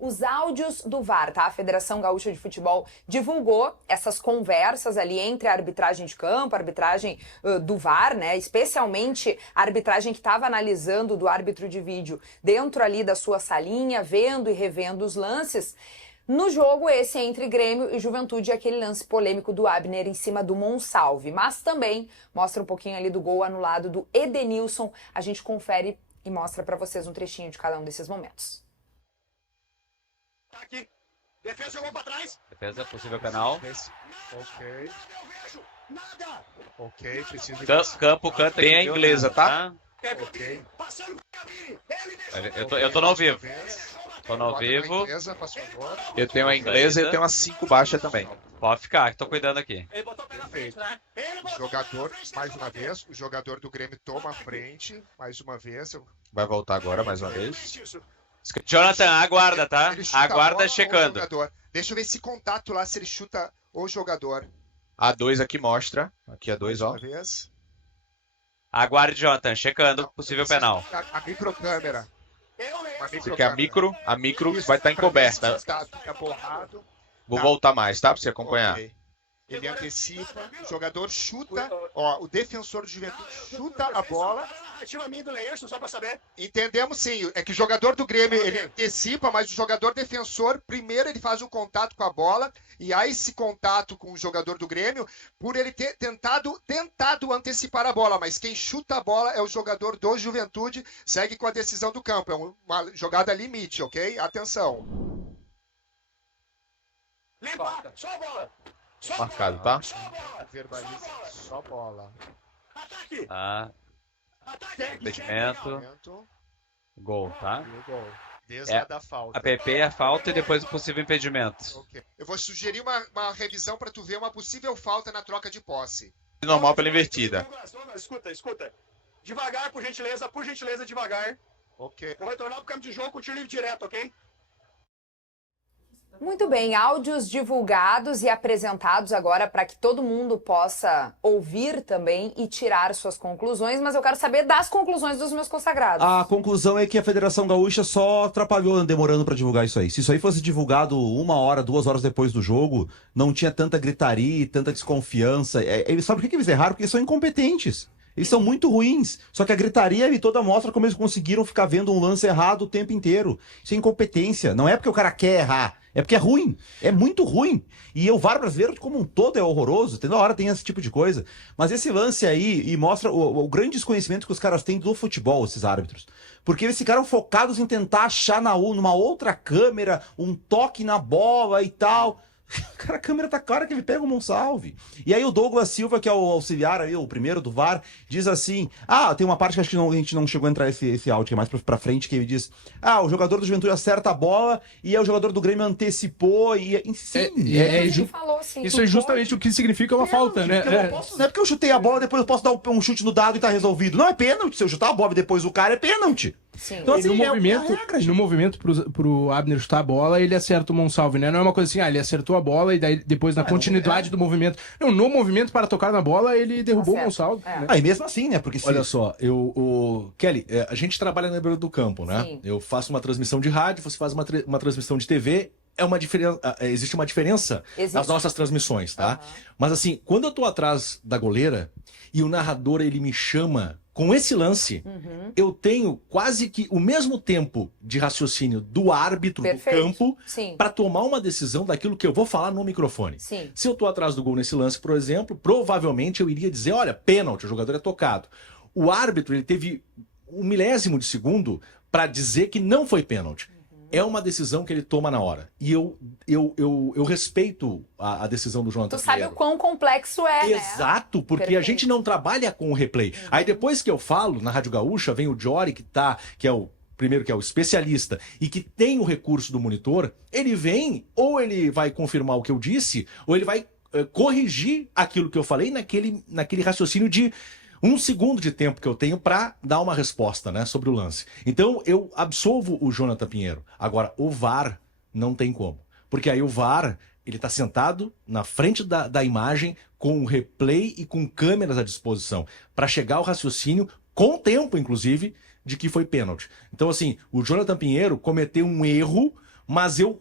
Os áudios do VAR, tá? A Federação Gaúcha de Futebol divulgou essas conversas ali entre a arbitragem de campo, a arbitragem do VAR, né? Especialmente a arbitragem que estava analisando do árbitro de vídeo dentro ali da sua salinha, vendo e revendo os lances. No jogo esse entre Grêmio e Juventude, aquele lance polêmico do Abner em cima do Monsalve. Mas também mostra um pouquinho ali do gol anulado do Edenilson. A gente confere e mostra pra vocês um trechinho de cada um desses momentos. Aqui. Defesa jogou pra trás. Defesa, possível penal. Ok. Nada. Ok, preciso de Campo, canta. Tem a inglesa, tá? Ok. Passando pro Camille. Eu tô no ao vivo. Tô no ao vivo. Eu tenho a inglesa e eu tenho a 5 baixa também. Pode ficar, que tô cuidando aqui. Ele botou pela frente, Perfeito. né? Ele botou Jogador, mais uma vez, o jogador do Grêmio toma a frente, mais uma vez. Vai voltar agora, mais uma vez. isso. Jonathan, aguarda, tá? Ele chuta a Aguarda bola ou o checando. jogador? Deixa eu ver esse contato lá, se ele chuta o jogador. A2 aqui mostra. Aqui a 2, ó. Uma vez. Aguarde, Jonathan, checando, Não, possível eu preciso penal. A microcâmera. Eu Porque a micro vai estar encoberta. Fica borrado. Vou voltar mais, tá? Pra você acompanhar. Ok. Ele antecipa, o jogador chuta, ó, o defensor do Juventude chuta a bola. Tira a mim do Leierson, só pra saber. Entendemos sim, é que o jogador do Grêmio, ele antecipa, mas o jogador defensor, primeiro ele faz um contato com a bola, e há esse contato com o jogador do Grêmio, por ele ter tentado antecipar a bola, mas quem chuta a bola é o jogador do Juventude, segue com a decisão do campo, é uma jogada limite, ok? Atenção. Limpa, só a bola. Marcado, tá? Verbaliza só bola. Ataque! Tá, Ataque! impedimento, gol, tá? Desde a falta. A PP, a falta e depois o possível impedimento. Okay. Eu vou sugerir uma revisão para tu ver uma possível falta na troca de posse. Normal pela invertida. Escuta. Devagar, por gentileza, devagar. Ok. Vou retornar pro campo de jogo com tiro livre direto, ok? Muito bem, áudios divulgados e apresentados agora para que todo mundo possa ouvir também e tirar suas conclusões, mas eu quero saber das conclusões dos meus consagrados. A conclusão é que a Federação Gaúcha só atrapalhou demorando para divulgar isso aí. Se isso aí fosse divulgado 1 hora, 2 horas depois do jogo, não tinha tanta gritaria e tanta desconfiança. Sabe por que eles erraram? Porque eles são incompetentes. Eles são muito ruins. Só que a gritaria e toda mostra como eles conseguiram ficar vendo um lance errado o tempo inteiro. Isso é incompetência. Não é porque o cara quer errar. É porque é ruim. É muito ruim. E o VAR brasileiro como um todo é horroroso. Toda hora tem esse tipo de coisa. Mas esse lance aí e mostra o grande desconhecimento que os caras têm do futebol, esses árbitros. Porque eles ficaram focados em tentar achar numa outra câmera um toque na bola e tal. Cara, a câmera tá clara que ele pega o Monsalve. E aí o Douglas Silva, que é o auxiliar aí, o primeiro do VAR, diz assim, tem uma parte que acho que a gente não chegou a entrar esse áudio, que é mais pra frente, que ele diz, o jogador do Juventude acerta a bola e aí o jogador do Grêmio antecipou Isso é justamente o que significa uma falta, né? Não é porque eu chutei a bola, depois eu posso dar um chute no dado e tá resolvido. Não é pênalti, se eu chutar a bola e depois o cara é pênalti. Sim. Então, E no movimento pro Abner chutar a bola, ele acerta o Monsalve, né? Não é uma coisa assim, ele acertou a bola e daí depois na continuidade do movimento. Não, no movimento para tocar na bola, ele derrubou o Monsalve. É. Né? Aí mesmo assim, né? Porque Olha só, Kelly, a gente trabalha na beira do campo, né? Sim. Eu faço uma transmissão de rádio, você faz uma transmissão de TV. Existe uma diferença nas nossas transmissões, tá? Mas assim, quando eu tô atrás da goleira e o narrador ele me chama com esse lance, eu tenho quase que o mesmo tempo de raciocínio do árbitro do campo para tomar uma decisão daquilo que eu vou falar no microfone. Sim. Se eu tô atrás do gol nesse lance, por exemplo, provavelmente eu iria dizer, olha, pênalti, o jogador é tocado. O árbitro, ele teve 1 milésimo de segundo para dizer que não foi pênalti. É uma decisão que ele toma na hora. E eu respeito a decisão do Jonathan Tu sabe Pinheiro. o quão complexo é, né? Exato, porque a gente não trabalha com o replay. Aí depois que eu falo, na Rádio Gaúcha, vem o Jory, que é o primeiro, que é o especialista, e que tem o recurso do monitor, ele vem, ou ele vai confirmar o que eu disse, ou ele vai corrigir aquilo que eu falei naquele raciocínio de 1 segundo de tempo que eu tenho para dar uma resposta, né, sobre o lance. Então, eu absolvo o Jonathan Pinheiro. Agora, o VAR não tem como. Porque aí o VAR, ele tá sentado na frente da imagem, com o replay e com câmeras à disposição, para chegar ao raciocínio, com tempo, inclusive, de que foi pênalti. Então, assim, o Jonathan Pinheiro cometeu um erro Mas eu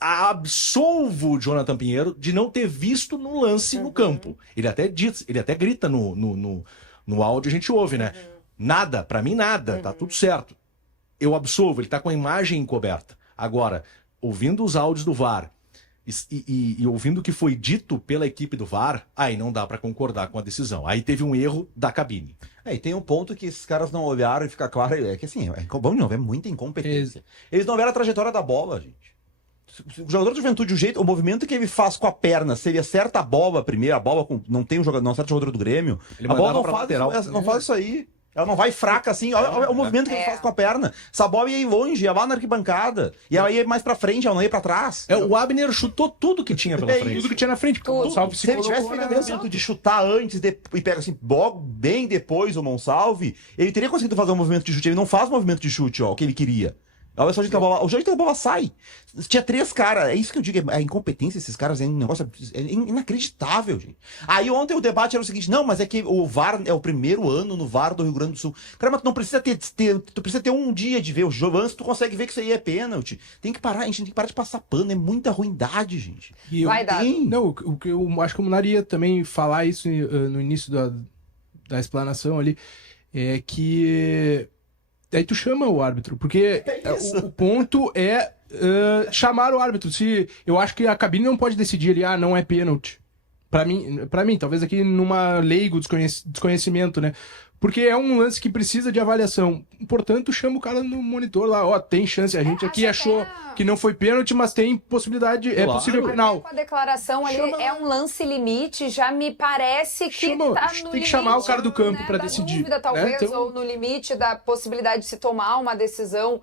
absolvo o Jonathan Pinheiro de não ter visto no lance no campo. Ele até grita no áudio, a gente ouve, né? Nada, pra mim nada, tá tudo certo. Eu absolvo, ele tá com a imagem encoberta. Agora, ouvindo os áudios do VAR e ouvindo o que foi dito pela equipe do VAR, aí não dá pra concordar com a decisão. Aí teve um erro da cabine. E tem um ponto que esses caras não olharam e fica claro, é que assim, vamos não, é muita incompetência. Eles não viram a trajetória da bola, gente. O jogador de Juventude, o movimento que ele faz com a perna, se ele acerta a bola primeiro, a bola não tem um jogador, não acerta o jogador do Grêmio, Ele a bola mandava pra lateral. não faz isso aí. Ela não vai fraca assim, olha o movimento que ele faz com a perna. Essa bola ia ir longe, ia lá na arquibancada. E ela ia mais pra frente, ela não ia pra trás. O Abner chutou tudo que tinha pela frente. Tudo que tinha na frente, porque o Monsalve Se ele tivesse feito o movimento de chutar antes e pega assim, logo bem depois o Monsalve, ele teria conseguido fazer um movimento de chute. Ele não faz movimento de chute, o que ele queria. Olha só, o jeito que a bola sai. Tinha 3 caras. É isso que eu digo. A incompetência desses caras é um negócio inacreditável, gente. Aí ontem o debate era o seguinte: não, mas é que o VAR é o primeiro ano no VAR do Rio Grande do Sul. Cara, mas tu não precisa tu precisa ter um dia de ver o jogo antes, tu consegue ver que isso aí é pênalti. Tem que parar, a gente tem que parar de passar pano. É muita ruindade, gente. Vai dar. Não, o que eu acho que o Munar ia também falar isso no início da explanação ali, é que aí tu chama o árbitro, porque o ponto é chamar o árbitro. Eu acho que a cabine não pode decidir ali, não é pênalti. Pra mim, talvez aqui numa leigo desconhecimento, né? Porque é um lance que precisa de avaliação. Portanto, chama o cara no monitor lá, tem chance. A gente aqui achou que não foi pênalti, mas tem possibilidade, é possível penal. Com a declaração ali, é um lance limite, já me parece que tá no limite. Tem que chamar o cara do campo pra decidir. Dúvida, talvez, né? Então, ou no limite da possibilidade de se tomar uma decisão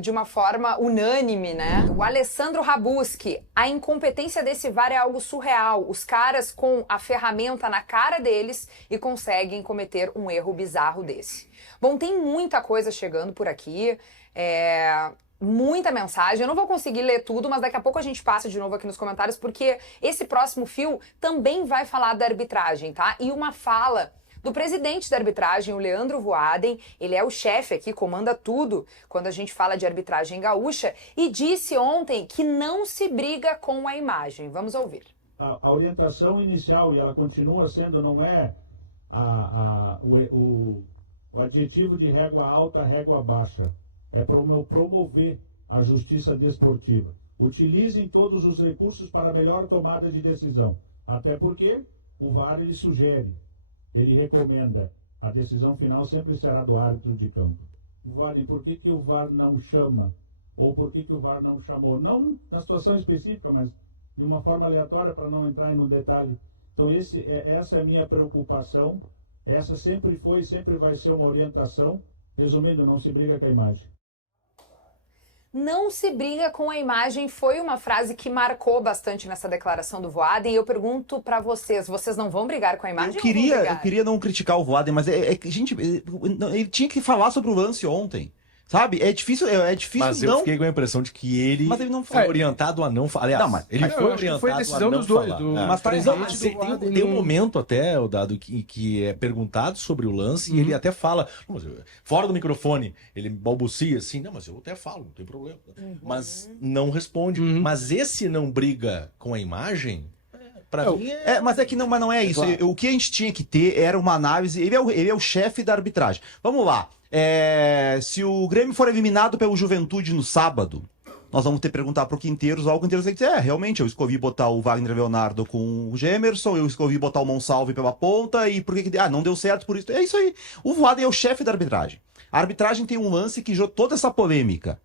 de uma forma unânime, né? O Alessandro Rabuski, a incompetência desse VAR é algo surreal. Os caras com a ferramenta na cara deles e conseguem cometer um erro bizarro desse. Bom, tem muita coisa chegando por aqui, muita mensagem. Eu não vou conseguir ler tudo, mas daqui a pouco a gente passa de novo aqui nos comentários, porque esse próximo fio também vai falar da arbitragem, tá? E uma fala do presidente da arbitragem, o Leandro Voaden. Ele é o chefe aqui, comanda tudo quando a gente fala de arbitragem gaúcha, e disse ontem que não se briga com a imagem. Vamos ouvir. A orientação inicial, e ela continua sendo, não é o adjetivo de régua alta, régua baixa. É promover a justiça desportiva. Utilizem todos os recursos para a melhor tomada de decisão. Até porque o VAR ele sugere, ele recomenda. A decisão final sempre será do árbitro de campo. Por que o VAR não chama? Ou por que o VAR não chamou? Não na situação específica, mas de uma forma aleatória, para não entrar no detalhe. Então essa é a minha preocupação. Essa sempre foi e sempre vai ser uma orientação. Resumindo, não se briga com a imagem. Não se briga com a imagem foi uma frase que marcou bastante nessa declaração do Voaden. E eu pergunto pra vocês não vão brigar com a imagem? Eu queria não criticar o Voaden, mas gente, ele tinha que falar sobre o lance ontem. Sabe? É difícil mas não... eu fiquei com a impressão de que ele não foi orientado a não falar. Aliás, não, mas ele foi orientado foi a decisão a não dos dois. falar. Mas tem um momento até, o Dado, que é perguntado sobre o lance e ele até fala, fora do microfone, ele balbucia assim, não, mas eu até falo, não tem problema. Mas não responde. Mas esse não briga com a imagem... Mas não é isso. Claro. O que a gente tinha que ter era uma análise. Ele é o chefe da arbitragem. Vamos lá. Se o Grêmio for eliminado pelo Juventude no sábado, nós vamos ter que perguntar pro Quinteiros. O Quinteiros tem que dizer: realmente, eu escolhi botar o Wagner Leonardo com o Gemerson, eu escolhi botar o Monsalve pela ponta, e por que não deu certo por isso? É isso aí. O Voaden é o chefe da arbitragem. A arbitragem tem um lance que gerou toda essa polêmica.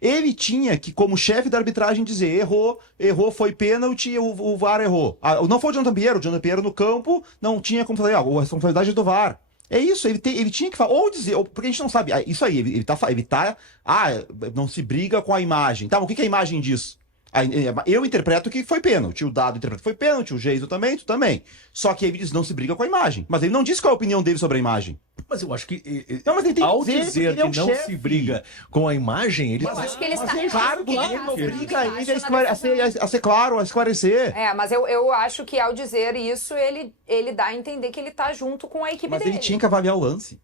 Ele tinha que, como chefe da arbitragem, dizer: errou, foi pênalti, o VAR errou. Não foi o Jonathan Pinheiro no campo não tinha como fazer, a responsabilidade do VAR. É isso, ele tinha que falar, ou dizer, porque a gente não sabe, isso aí, não se briga com a imagem. Tá, mas o que é a imagem diz? Eu interpreto que foi pênalti, o Dado interpreta que foi pênalti, o Geiso também, tu também. Só que ele diz, não se briga com a imagem. Mas ele não diz qual é a opinião dele sobre a imagem. Mas eu acho que mas ele tem ao que dizer que é o não chefe. Se briga com a imagem, ele Eu acho que ele está... Claro que ele não briga a ser claro, a esclarecer. Mas eu acho que ao dizer isso, ele dá a entender que ele tá junto com a equipe dele. Mas ele tinha que avaliar o lance.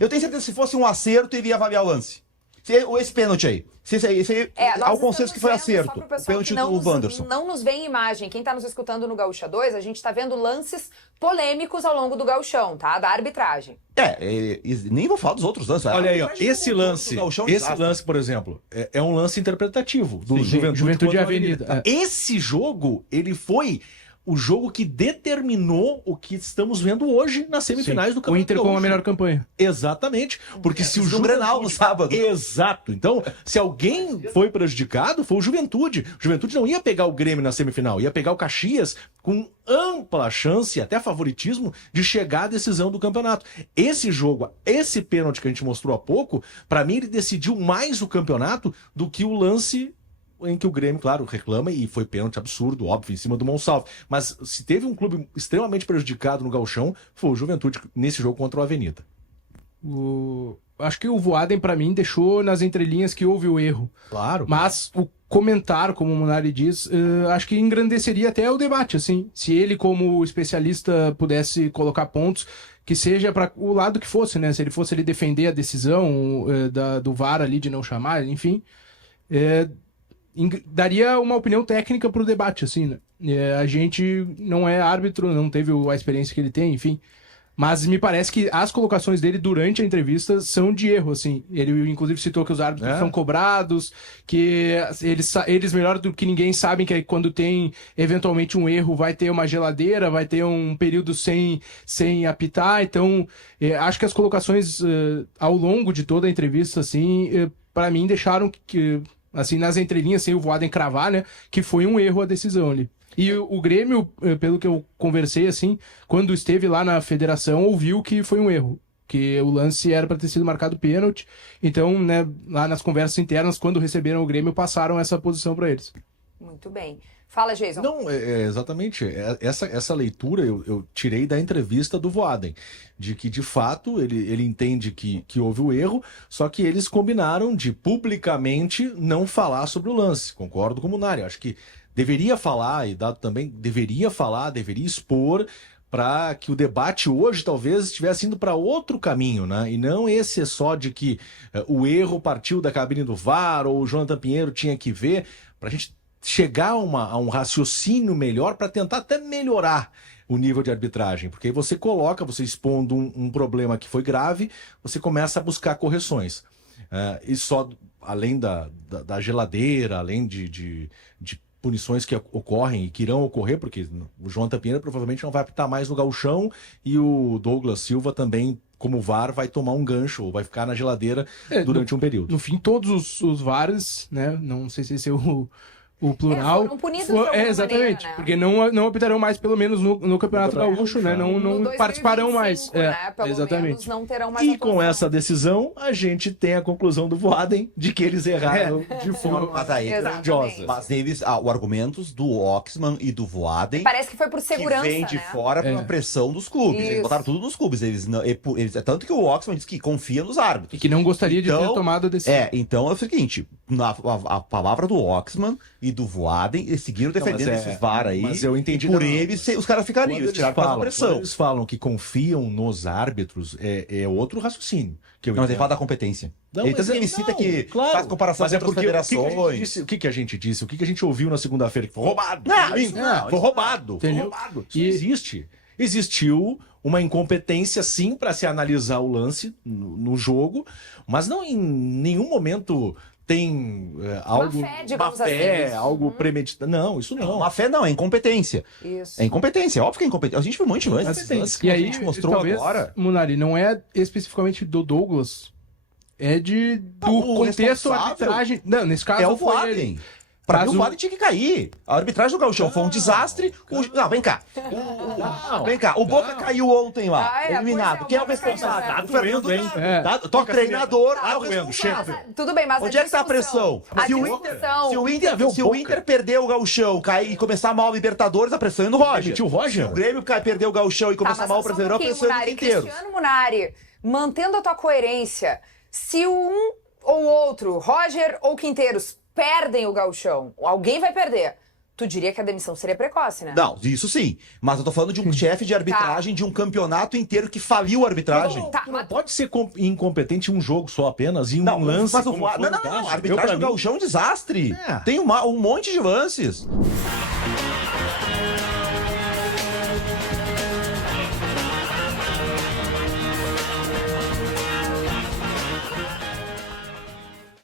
Eu tenho certeza que se fosse um acerto, ele ia avaliar o lance. Esse pênalti aí. Esse aí ao consenso que foi acerto. O pênalti do Wanderson. Não nos vê em imagem. Quem tá nos escutando no Gaúcha 2, a gente tá vendo lances polêmicos ao longo do gauchão, tá? Da arbitragem. Nem vou falar dos outros lances. Olha aí, ó, esse lance, por exemplo, é um lance interpretativo do Juventude e Avenida. Esse jogo, ele foi o jogo que determinou o que estamos vendo hoje nas semifinais do Campeonato O Inter com a melhor campanha. Exatamente. Porque se o Grenal no sábado. Exato. Então, se alguém foi prejudicado, foi o Juventude. O Juventude não ia pegar o Grêmio na semifinal, ia pegar o Caxias com ampla chance, até favoritismo, de chegar à decisão do campeonato. Esse jogo, esse pênalti que a gente mostrou há pouco, pra mim ele decidiu mais o campeonato do que o lance em que o Grêmio, claro, reclama, e foi pênalti absurdo, óbvio, em cima do Monsalve. Mas se teve um clube extremamente prejudicado no gauchão, foi o Juventude nesse jogo contra o Avenida. Acho que o Voaden, pra mim, deixou nas entrelinhas que houve o erro. Claro. Mas o comentário, como o Munari diz, acho que engrandeceria até o debate, assim. Se ele, como especialista, pudesse colocar pontos, que seja para o lado que fosse, né? Se ele fosse ele defender a decisão do VAR ali de não chamar, enfim... daria uma opinião técnica pro debate, assim, né? A gente não é árbitro, não teve a experiência que ele tem, enfim. Mas me parece que as colocações dele durante a entrevista são de erro, assim. Ele, inclusive, citou que os árbitros são cobrados, que eles melhor do que ninguém sabem que quando tem, eventualmente, um erro, vai ter uma geladeira, vai ter um período sem apitar. Então, acho que as colocações ao longo de toda a entrevista, assim, para mim, deixaram que assim, nas entrelinhas, sem o Voaden cravar, né, que foi um erro a decisão ali. E o Grêmio, pelo que eu conversei, assim, quando esteve lá na federação, ouviu que foi um erro, que o lance era para ter sido marcado pênalti. Então, né, lá nas conversas internas, quando receberam o Grêmio, passaram essa posição para eles. Muito bem. Fala, Jason. Não, exatamente. Essa leitura eu tirei da entrevista do Voaden, de que, de fato, ele entende que houve o erro, só que eles combinaram de publicamente não falar sobre o lance. Concordo com o Munari. Acho que deveria falar, e Dado também deveria falar, deveria expor, para que o debate hoje talvez estivesse indo para outro caminho, né? E não esse só de que o erro partiu da cabine do VAR, ou o Jonathan Pinheiro tinha que ver, para a gente chegar a um raciocínio melhor para tentar até melhorar o nível de arbitragem. Porque aí você expondo um problema que foi grave, você começa a buscar correções. E só, além da geladeira, além de punições que ocorrem e que irão ocorrer, porque o Jonathan Pinheiro provavelmente não vai apitar mais no gauchão, e o Douglas Silva também, como VAR, vai tomar um gancho, ou vai ficar na geladeira durante um período. No fim, todos os VARs, né, não sei se esse é o plural. Foram punidos de alguma exatamente, maneira, né? Porque não apitarão mais, pelo menos no Campeonato Gaúcho, né? Não participarão mais. Né? Pelo exatamente. menos não terão mais e com essa decisão, a gente tem a conclusão do Voaden de que eles erraram de forma grandiosa. Mas eles, o argumentos do Oxman e do Voaden... Parece que foi por segurança, que vem de né? fora pela pressão dos clubes. Isso. Eles botaram tudo nos clubes. Tanto que o Oxman disse que confia nos árbitros. E que não gostaria de ter tomado a decisão. Então é o seguinte, a palavra do Oxman e do Voaden, eles seguiram defendendo esses VAR aí. Mas eu entendi. Por eles, os caras ficariam. Eles tiraram a pressão. Quando eles falam que confiam nos árbitros, é outro raciocínio. Não, mas ele fala da competência. Não, ele cita que faz comparação com outras federações. O que a gente disse? O que a gente ouviu na segunda-feira? Que foi roubado. Foi roubado. Foi roubado. Isso existe. Existiu uma incompetência, sim, para se analisar o lance no jogo, mas não em nenhum momento tem algo... Má fé, assim. Algo premeditado. Não, isso não. Má fé não, é incompetência. Isso. É incompetência, óbvio que é incompetência. A gente foi muito antes. E aí, a gente mostrou talvez, agora... Munari, não é especificamente do Douglas, é do contexto da arbitragem. Não, nesse caso o foi Voaden. ele. Pra mim, o Voaden tinha que cair. A arbitragem do Gauchão foi um desastre. Não, vem cá. Vem cá. O Boca caiu ontem lá, eliminado. Quem é o responsável? Tá doendo, hein? O treinador. Tá doendo, chefe. Tudo bem, mas onde é que tá a pressão? Se o Inter perder o Gauchão e começar mal a Libertadores, a pressão é no Roger. Se o Roger? Se o Grêmio perder o Gauchão e começar mal o Brasileirão, a pressão é no inteiro. Cristiano Munari, mantendo a tua coerência, se um ou outro, Roger ou Quinteiros, perdem o gauchão, alguém vai perder. Tu diria que a demissão seria precoce, né? Não, isso sim. Mas eu tô falando de um chefe de arbitragem de um campeonato inteiro que faliu a arbitragem. Tu não pode ser incompetente em um jogo só apenas, em um lance. Mas como foi não, o caso. a arbitragem do Gauchão é um desastre. É. Tem um monte de lances.